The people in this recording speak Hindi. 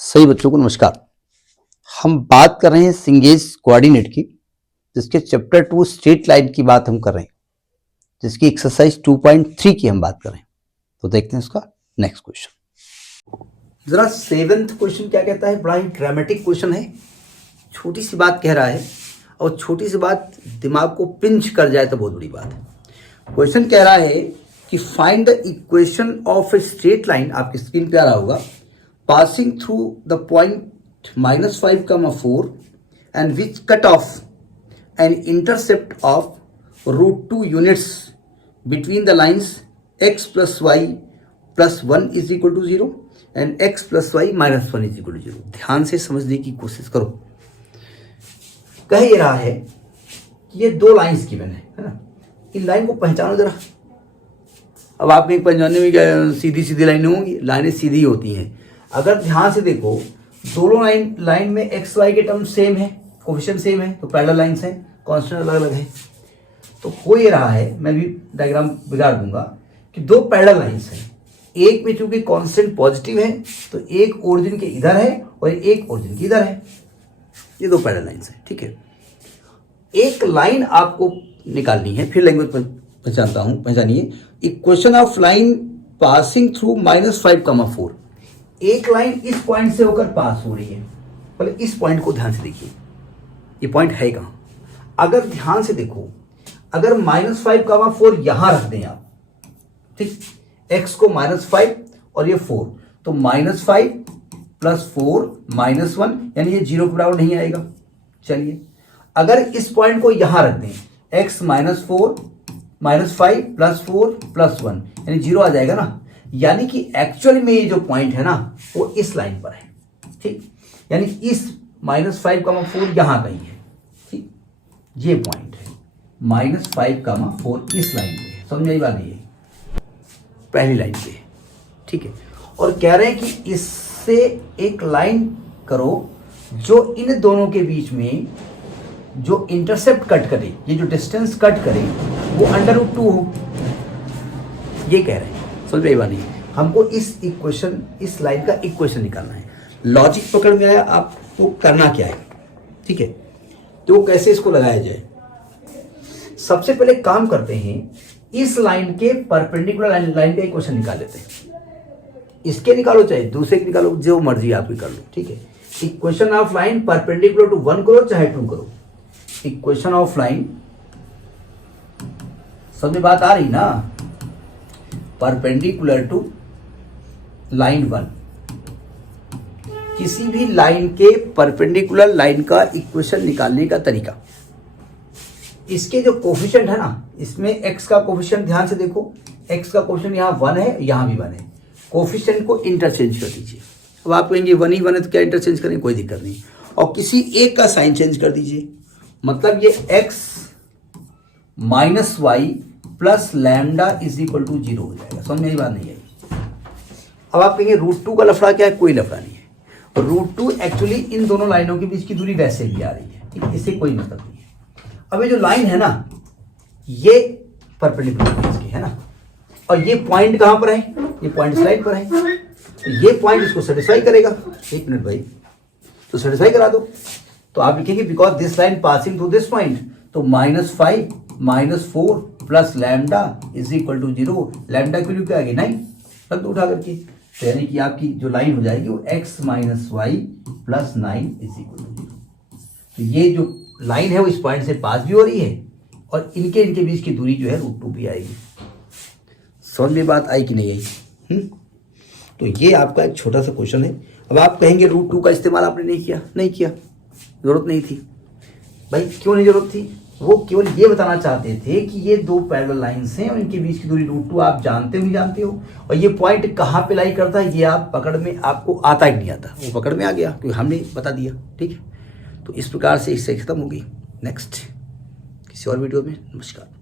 सही बच्चों को नमस्कार। हम बात कर रहे हैं सिंगेज कोऑर्डिनेट की, जिसके चैप्टर 2 स्ट्रेट लाइन की बात हम कर रहे हैं, जिसकी एक्सरसाइज 2.3 की हम बात कर रहे हैं। तो देखते हैं उसका नेक्स्ट क्वेश्चन। जरा 7th क्वेश्चन क्या कहता है, बड़ा ही ड्रामेटिक क्वेश्चन है। छोटी सी बात कह रहा है और छोटी सी बात दिमाग को पिंच कर जाए तो बहुत बड़ी बात है। क्वेश्चन कह रहा है कि find the equation of a straight line, आपकी स्क्रीन पे आ रहा होगा, passing through the point -5, 4 and which cut off an intercept of √2 units between the lines x plus y plus 1 is equal to 0 and x plus y minus 1 is equal to 0। ध्यान से समझने की कोशिश करो। कह ये रहा है कि ये दो लाइंस गिवन है ना, इन लाइन को पहचानो जरा। अब आप कहीं पहचानने में क्या सीधी सीधी लाइनें होंगी? लाइनें सीधी होती हैं। अगर ध्यान से देखो, दोनों लाइन में एक्स वाई के टर्म सेम है, कोफिशिएंट सेम है, तो पैरेलल लाइंस हैं, कांस्टेंट अलग अलग है। तो हो ये रहा है, मैं भी डायग्राम बिगाड़ दूंगा, कि दो पैरेलल लाइंस हैं। एक में चूंकि कांस्टेंट पॉजिटिव है तो एक ओरिजिन के इधर है और एक ओरिजिन के इधर है। ये दो पैरेलल लाइंस हैं, ठीक है। एक लाइन आपको निकालनी है, फिर लैंग्वेज पहचानिए। Equation of line passing through -5, 4। एक लाइन इस पॉइंट से होकर पास हो रही है। पहले इस पॉइंट को ध्यान से देखिए, ये पॉइंट है कहां? अगर ध्यान से देखो, अगर -5, 4 यहां रख दें आप, ठीक, x को -5 और ये 4, तो -5 + 4 -1, यानी ये 0 के बराबर नहीं आएगा। चलिए, अगर इस पॉइंट को यहां रख दें, x -5 + 4 + 1, यानी 0 आ जाएगा ना। यानी कि एक्चुअली में ये जो पॉइंट है ना, वो इस लाइन पर है, ठीक। यानी इस -5, 4 यहां कहीं है, ठीक। ये पॉइंट है -5, 4 इस लाइन पे है। समझ आई बात? ये पहली लाइन पे है, ठीक है। और कह रहे हैं कि इससे एक लाइन करो जो इन दोनों के बीच में जो इंटरसेप्ट कट करे, ये जो डिस्टेंस कट करे, वो √2 हो। ये कह रहे हैं। समझ में आई? हमको इस लाइन का इक्वेशन निकालना है। लॉजिक पकड़ में आया? आपको करना क्या है, ठीक है। तो कैसे इसको लगाया जाए? सबसे पहले काम करते हैं, इस लाइन के परपेंडिकुलर लाइन का इक्वेशन निकाल लेते हैं। इसके निकालो चाहे दूसरे के निकालो, जो मर्जी आपकी कर लो, ठीक है। Equation of line perpendicular to 1 करो चाहे 2 करो। इक्वेशन ऑफ लाइन, समझ बात आ रही ना? परपेंडिकुलर टू लाइन 1, किसी भी लाइन के परपेंडिकुलर लाइन का इक्वेशन निकालने का तरीका। इसके जो कोफिशिएंट है ना, इसमें x का कोफिशिएंट ध्यान से देखो, x का कोफिशिएंट यहाँ 1 है, यहाँ भी 1 है। कोफिशिएंट को इंटरचेंज कर दीजिए। अब आप कहेंगे 1 ही 1 है तो क्या इंटरचेंज करें? कोई दिक्कत नहीं। और किसी एक का साइन चेंज कर दीजिए, मतलब ये x - y + लैम्डा = 0 हो जाएगा। समझ में बात नहीं आई? अब आप कहेंगे √2 का लफड़ा क्या है? कोई लफड़ा नहीं है। √2 एक्चुअली इन दोनों लाइनों के बीच की दूरी वैसे भी आ रही है, ठीक है, इससे कोई मतलब नहीं है। अब ये जो लाइन है ना, ये परपेंडिकुलर इसकी है ना, और ये पॉइंट कहां पर है? ये पॉइंट इस लाइन पर है। तो ये पॉइंट इसको सेटिस्फाई करेगा। एक मिनट भाई, तो सेटिस्फाई करा दो। तो आप लिखेंगे because this line passing through this point, तो -5 - 4 + लैम्डा = 0। लैम्डा की वैल्यू क्या आ गई? 9। रख दो उठा करके। तो यानी कि आपकी जो लाइन हो जाएगी वो x - y + 9 = 0। तो ये जो लाइन है वो इस पॉइंट से पास भी हो रही है और इनके बीच की दूरी जो है √2 भी आएगी। समझ में बात आई कि नहीं आई? तो ये आपका एक छोटा सा क्वेश्चन है। अब आप कहेंगे √2 का इस्तेमाल आपने नहीं किया, जरूरत नहीं थी। भाई क्यों नहीं जरूरत थी? वो केवल ये बताना चाहते थे कि ये दो पैरेलल लाइंस हैं और इनके बीच की दूरी √2 आप जानते हो नहीं जानते हो, और ये पॉइंट कहाँ पे लाई करता है ये आप पकड़ में आपको आता ही नहीं आता, वो पकड़ में आ गया क्योंकि हमने बता दिया, ठीक है। तो इस प्रकार से इससे खत्म होगी। नेक्स्ट किसी और वीडियो में। नमस्कार।